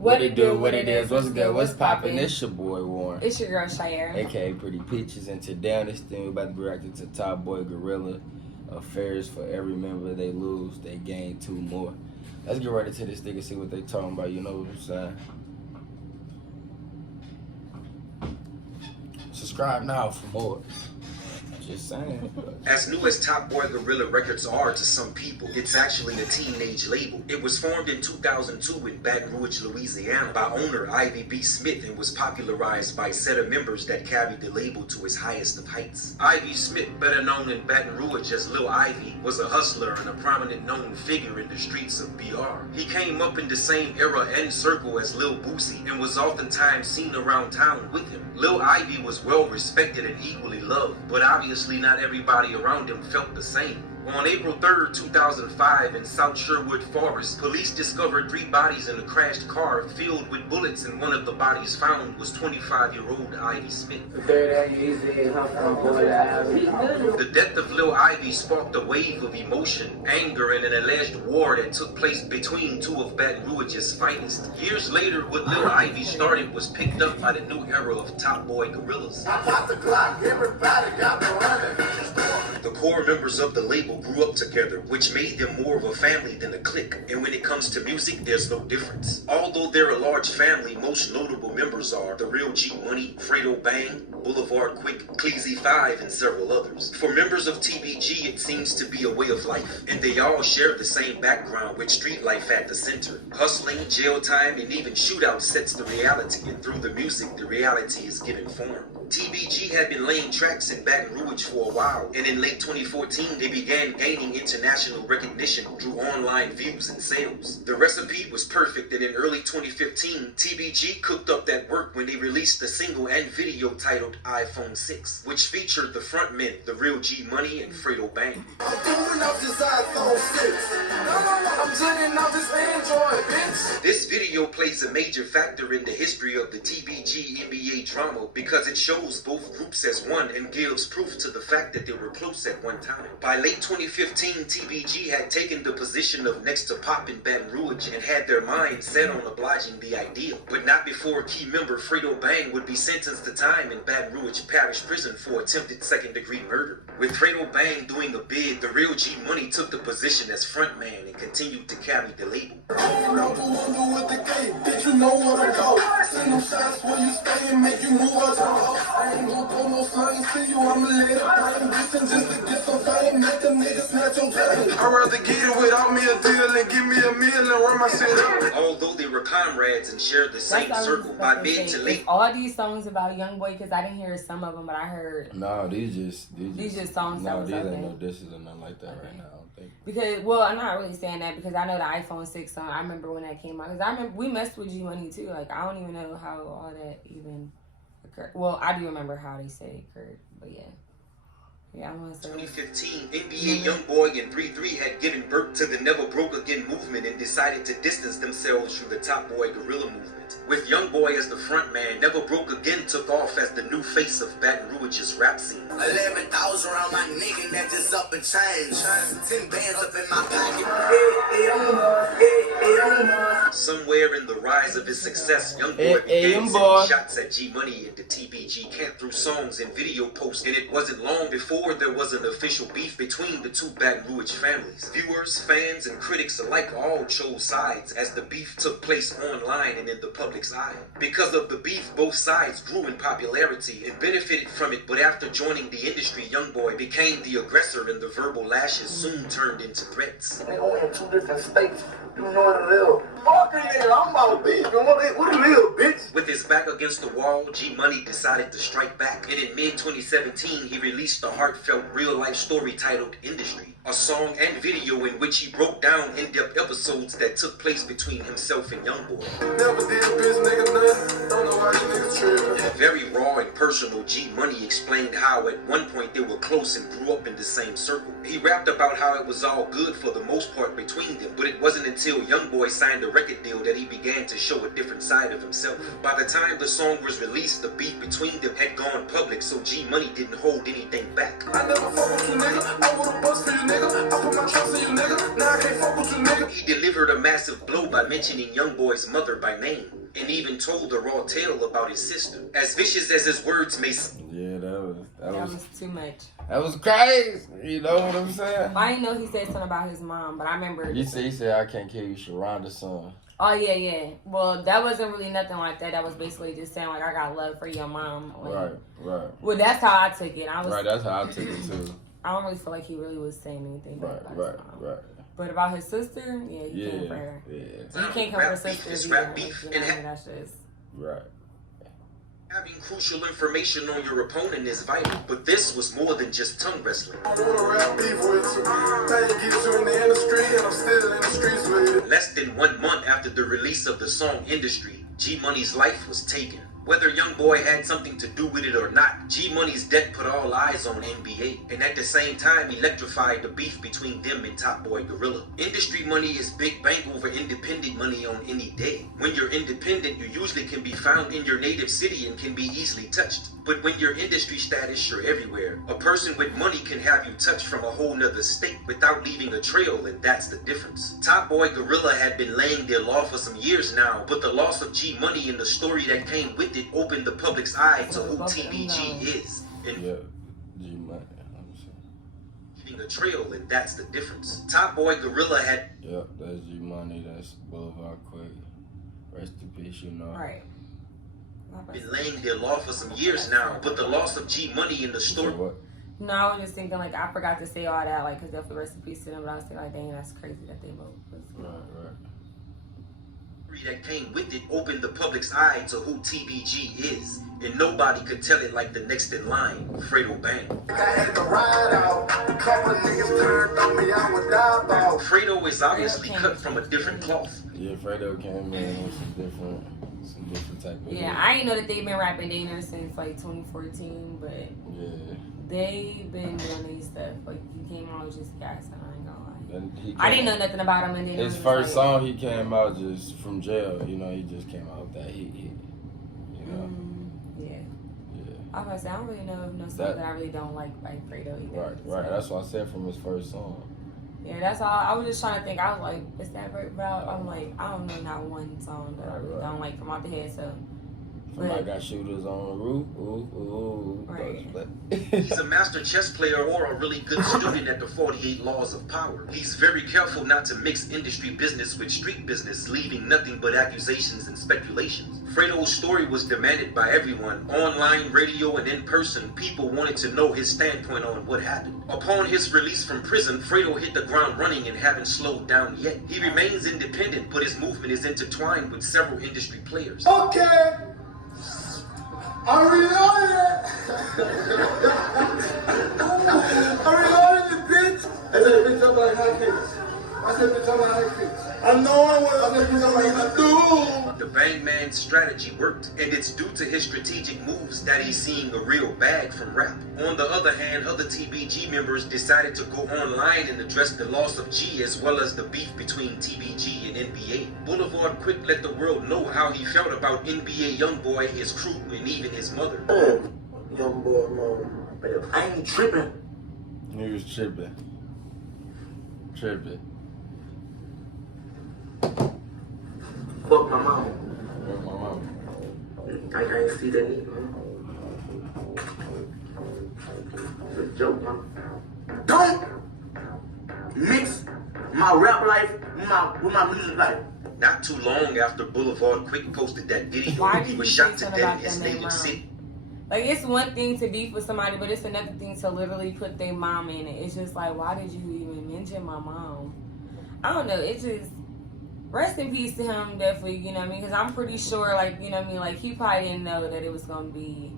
What it do, what it is, what's good, what's poppin'? It's your boy Warren. It's your girl Shiaira. AKA Pretty Peaches, and today on this thing, we're about to be reacting to Top Boy Gorilla affairs. For every member they lose, they gain 2 more. Let's get right into this thing and see what they talking about, you know what I'm saying? Subscribe now for more. Just saying. As new as Top Boy Gorilla Records are to some people, it's actually a teenage label. It was formed in 2002 in Baton Rouge, Louisiana by owner Ivy B. Smith and was popularized by a set of members that carried the label to its highest of heights. Ivy Smith, better known in Baton Rouge as Lil Ivy, was a hustler and a prominent known figure in the streets of BR. He came up in the same era and circle as Lil Boosie and was oftentimes seen around town with him. Lil Ivy was well respected and equally loved, but obviously not everybody around him felt the same. On April 3rd, 2005, in South Sherwood Forest, police discovered 3 bodies in a crashed car filled with bullets, and one of the bodies found was 25-year-old Ivy Smith. The death of Lil Ivy sparked a wave of emotion, anger, and an alleged war that took place between 2 of Baton Rouge's finest. Years later, what Lil Ivy started was picked up by the new era of Top Boy Gorillas. The core members of the label grew up together, which made them more of a family than a clique. And when it comes to music, there's no difference. Although they're a large family, most notable members are The Real G Money, Fredo Bang, Boulevard Quick, Cleezy 5, and several others. For members of TBG, it seems to be a way of life, and they all share the same background with street life at the center. Hustling, jail time, and even shootouts sets the reality, and through the music, the reality is given form. TBG had been laying tracks in Baton Rouge for a while, and in late 2014, they began gaining international recognition through online views and sales. The recipe was perfect, and in early 2015, TBG cooked up that work when they released a single and video titled iPhone 6, which featured the frontmen, The Real G Money and Fredo Bang. I'm doing up this iPhone 6. I'm turning off this Android, bitch. This video plays a major factor in the history of the TBG NBA drama because it shows both groups as one and gives proof to the fact that they were close at one time. By late 2015, TBG had taken the position of next to Pop in Baton Rouge and had their minds set on obliging the ideal, but not before key member Fredo Bang would be sentenced to time in Baton Rouge Parish Prison for attempted second-degree murder. With Fredo Bang doing a bid, The Real G Money took the position as frontman and continued to carry the label. I'd rather get it without me a deal and give me a meal and run my shit up. Although they were comrades and shared the same circle, by mid to late. All these songs about Young Boy, because I didn't hear some of them, but I heard. No, these just songs. No, these ain't no disses or nothing like that right now. I don't think. Because, well, I'm not really saying that because I know the iPhone 6 song. I remember when that came out. Because I remember we messed with G Money too. Like, I don't even know how all that even occurred. Well, I do remember how they say it occurred, but yeah. Yeah, I want to say 2015, NBA YoungBoy and 3-3 had given birth to the Never Broke Again movement and decided to distance themselves from the Top Boy Gorilla movement. With YoungBoy as the front man, Never Broke Again took off as the new face of Baton Rouge's rap scene. 11,000 around my nigga, that just up and change. 10 bands up in my pocket. Somewhere in the rise of his success, YoungBoy began sending shots at G Money and the TBG camp through songs and video posts, and it wasn't long before there was an official beef between the 2 Baton Rouge families. Viewers, fans, and critics alike all chose sides as the beef took place online and in the public's eye. Because of the beef, both sides grew in popularity and benefited from it, but after joining the industry, YoungBoy became the aggressor and the verbal lashes soon turned into threats. We only in 2 different states. You know what it is. Fuck it, I'm about beef. What it is, bitch? With his back against the wall, G Money decided to strike back, and in mid-2017, he released the heartfelt real-life story titled Industry, a song and video in which he broke down in-depth episodes that took place between himself and YoungBoy. Never did a bitch nigga nothing. Don't know Very raw and personal, G Money explained how at one point they were close and grew up in the same circle. He rapped about how it was all good for the most part between them, but it wasn't until YoungBoy signed a record deal that he began to show a different side of himself. By the time the song was released, the beef between them had gone public, so G Money didn't hold anything back. I never fuck with you, nigga. I would've bust for you, nigga. I put my trust in you, nigga. Now I can't fuck with you, nigga. He delivered a massive blow by mentioning YoungBoy's mother by name, and even told a raw tale about his sister. As vicious as his words may seem. Yeah, that was too much. That was crazy. You know what I'm saying? I didn't know he said something about his mom, but I remember. He said, I can't kill you, Sharonda's son. Oh, yeah. Well, that wasn't really nothing like that. That was basically just saying, like, I got love for your mom. Like, right. Well, that's how I took it. That's how I took it, too. I don't really feel like he really was saying anything about his mom. Right. But about his sister, yeah, he came for her. Yeah. So he can't come for sisters either. That's just... Right. Having crucial information on your opponent is vital, but this was more than just tongue wrestling. I wanna rap beef with you. Now you get you in the industry, and I'm still in the streets with you. Less than 1 month after the release of the song Industry, G Money's life was taken. Whether YoungBoy had something to do with it or not, G Money's death put all eyes on NBA, and at the same time electrified the beef between them and Top Boy Gorilla. Industry money is big bank over independent money on any day. When you're independent, you usually can be found in your native city and can be easily touched. But when you're industry status, you're everywhere. A person with money can have you touched from a whole nother state without leaving a trail, and that's the difference. Top Boy Gorilla had been laying their law for some years now, but the loss of G Money and the story that came with it opened the public's eye to who TBG is. And G Money. leaving a trail, and that's the difference. Top Boy Gorilla had... Yep, that's G Money, that's Boulevard Quick. Rest in peace, you know. Right. Been laying their law for some years now, but the loss of G Money in the story. No, I was just thinking, like, I forgot to say all that, like, because definitely rest in peace to them, but I was thinking, like, dang, that's crazy that they both was, Right. That came with it opened the public's eye to who TBG is, and nobody could tell it like the next in line, Fredo Bang. I had to ride out. A couple of niggas turned on me, I would die out. Fredo is obviously cut from a different cloth. Yeah, Fredo came in with some different type of... Yeah, I ain't know that they've been rapping Danger since, like, 2014, but... Yeah. They've been doing these stuff. Like, he came out with just gas, and I ain't gonna lie. I I didn't know nothing about him. And then his first song, he came out just from jail. You know, he just came out with that hit. You know? Yeah. I was about to say, I don't really know no song that I really don't like by Fredo either. Right. That's what I said from his first song. Yeah, that's all. I was just trying to think. I was like, is that right? But I'm like, I don't know not one song that I really don't like from out the head. So. Somebody got shooters on the roof. Ooh. Right. He's a master chess player or a really good student at the 48 laws of power. He's very careful not to mix industry business with street business, leaving nothing but accusations and speculations. Fredo's story was demanded by everyone. Online, radio, and in person, people wanted to know his standpoint on what happened. Upon his release from prison, Fredo hit the ground running and haven't slowed down yet. He remains independent, but his movement is intertwined with several industry players. Okay. I reloaded it, bitch. I said, bitch, I'm like hotcakes. I said, bitch, I'm like hotcakes. I know what I said, bitch, I'm like do. The Bang Man's strategy worked, and it's due to his strategic moves that he's seeing a real bag from rap. On the other hand, other TBG members decided to go online and address the loss of G as well as the beef between TBG and NBA. Boulevard Quick let the world know how he felt about NBA YoungBoy, his crew, and even his mother. YoungBoy, mom. I ain't tripping. He was tripping. Fuck my mom. Fuck my mom. I can't see that nigga. It's a joke, man. Don't mix my rap life with my music life. Not too long after Boulevard Quick posted that video, he was shot to death in his native city. Like, it's one thing to beef with somebody, but it's another thing to literally put their mom in it. It's just like, why did you even mention my mom? I don't know. It's just, rest in peace to him, definitely, you know what I mean? Because I'm pretty sure, like, you know what I mean? Like, he probably didn't know that it was going to be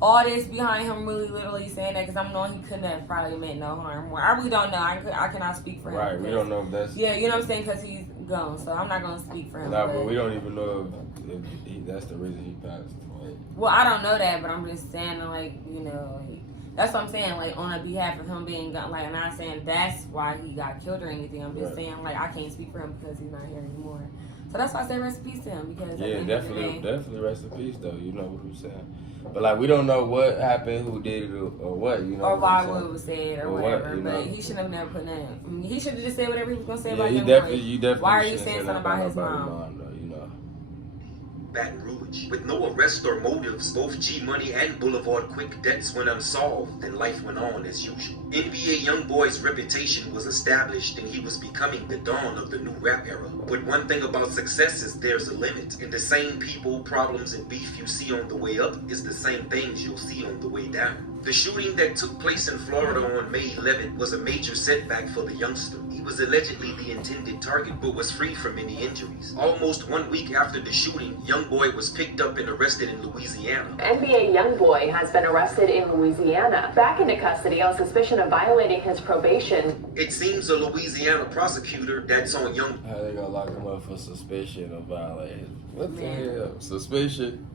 all this behind him really literally saying that, because I'm knowing he couldn't have probably meant no harm. I really don't know. I cannot speak for him. Right, we don't know if that's... Yeah, you know what I'm saying? Because he's gone, so I'm not gonna speak for him. Nah, but we don't even know if that's the reason he passed. Like, well, I don't know that, but I'm just saying, like, you know, like, that's what I'm saying, like, on a behalf of him being gone. Like, I'm not saying that's why he got killed or anything. I'm just saying, like, I can't speak for him because he's not here anymore. So that's why I say rest in peace to him. Because yeah, definitely rest in peace, though. You know what I'm saying? But, like, we don't know what happened, who did it, or what, you know. Or why what was said or whatever. What, but know? he shouldn't have never put that. I mean, he should have just said whatever he was going to say about you him. Definitely why are you saying something about his mom? Though, you know. Baton Rouge. With no arrest or motives, both G Money and Boulevard Quick debts went unsolved, and life went on as usual. NBA Youngboy's reputation was established, and he was becoming the dawn of the new rap era. But one thing about success is there's a limit, and the same people, problems, and beef you see on the way up is the same things you'll see on the way down. The shooting that took place in Florida on May 11th was a major setback for the youngster. He was allegedly the intended target, but was free from any injuries. Almost 1 week after the shooting, Youngboy was picked up and arrested in Louisiana. NBA Youngboy has been arrested in Louisiana, back into custody on suspicion of violating his probation. It seems a Louisiana prosecutor that's on Young. How they gonna lock him up for suspicion of violating? What the hell? Suspicion?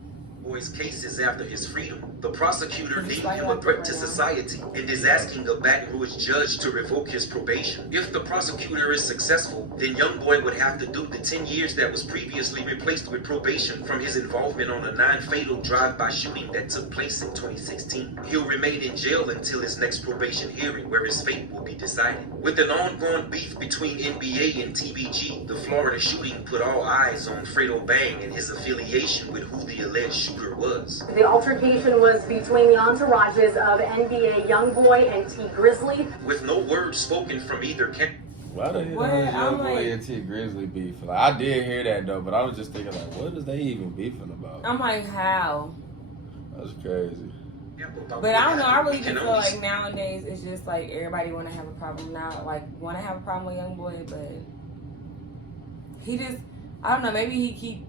Boy's case is after his freedom. The prosecutor deemed him a threat to society and is asking a Baton Rouge judge to revoke his probation. If the prosecutor is successful, then Youngboy would have to do the 10 years that was previously replaced with probation from his involvement on a non-fatal drive-by shooting that took place in 2016. He'll remain in jail until his next probation hearing, where his fate will be decided. With an ongoing beef between NBA and TBG, the Florida shooting put all eyes on Fredo Bang and his affiliation with who the alleged shooter was. The altercation was between the entourages of NBA Youngboy and T Grizzly. With no word spoken from either camp. Why the hell is Youngboy and T Grizzly beefing? Like, I did hear that though, but I was just thinking like, what is they even beefing about? I'm like, how? That's crazy. But I don't know. I really just feel like nowadays it's just like everybody want to have a problem now. Like want to have a problem with Youngboy, but he just, I don't know. Maybe he keep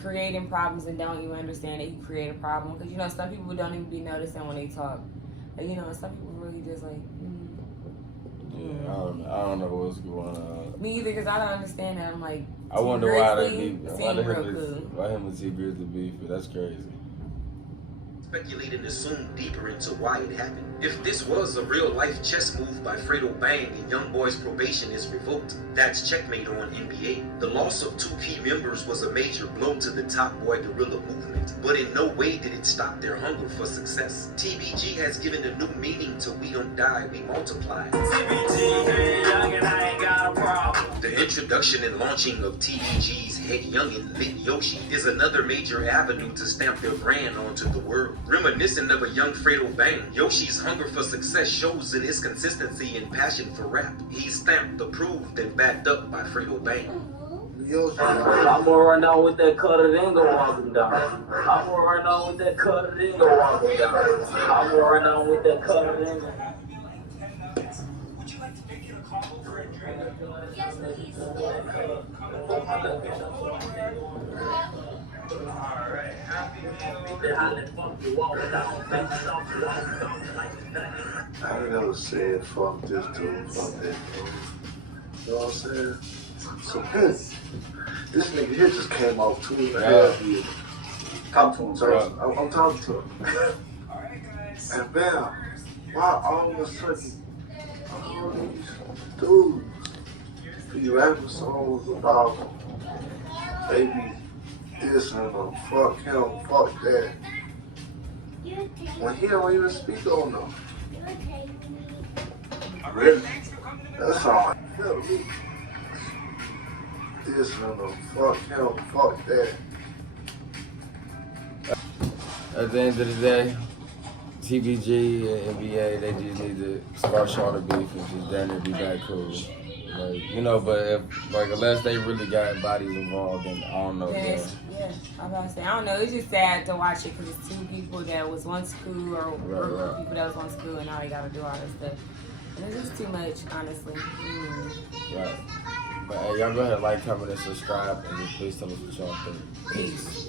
creating problems and don't even understand that he created a problem. Because you know some people don't even be noticing when they talk. Like, you know some people really just like. Yeah, I don't know what's going on. Me either, because I don't understand that. I'm like, I wonder why they Grizzly beef. seem real cool. Why him and T Grizzly beef? That's crazy. Speculate and assume deeper into why it happened. If this was a real-life chess move by Fredo Bang and Youngboy's probation is revoked, that's checkmate on NBA. The loss of two key members was a major blow to the Top Boy guerrilla movement, but in no way did it stop their hunger for success. TBG has given a new meaning to We Don't Die, We Multiply. TBG, hey, young and I ain't got a problem. The introduction and launching of TBG's Head Youngin' Lit Yoshi is another major avenue to stamp their brand onto the world. Reminiscent of a young Fredo Bang, Yoshi's hunger for success shows in his consistency and passion for rap. He's stamped, approved, and backed up by Fredo Bang. I'm gonna run down with that cutter, then go walking down. I'm gonna run down with that cutter, then go walking down. I'm gonna run down with that cutter, then go. Would you like to make your combo for a drink? Yes, please. Alright, happy meal. I ain't never said fuck this dude, fuck that dude. You know what I'm saying? So this nigga here just came off 2.5 years. Talk to him, sir. I'm talking to him. Alright, guys. And bam, why all of a sudden all these dudes be rapping songs about baby this and fuck him, fuck that. When he don't even speak on them. Really? That sound like hell to me. This and fuck him, fuck that. At the end of the day, TBG and NBA, they just need to squash all the beef and just down there be back cool. Like, you know, but if, like, unless they really got bodies involved, then I don't know. Yeah, I'm about to say, I don't know. It's just sad to watch it because it's two people that was once cool or Right. people that was once cool and now they got to do all this stuff. And it's just too much, honestly. Right. But hey, y'all go ahead, like, comment, and subscribe, and just please tell us what y'all think. Peace.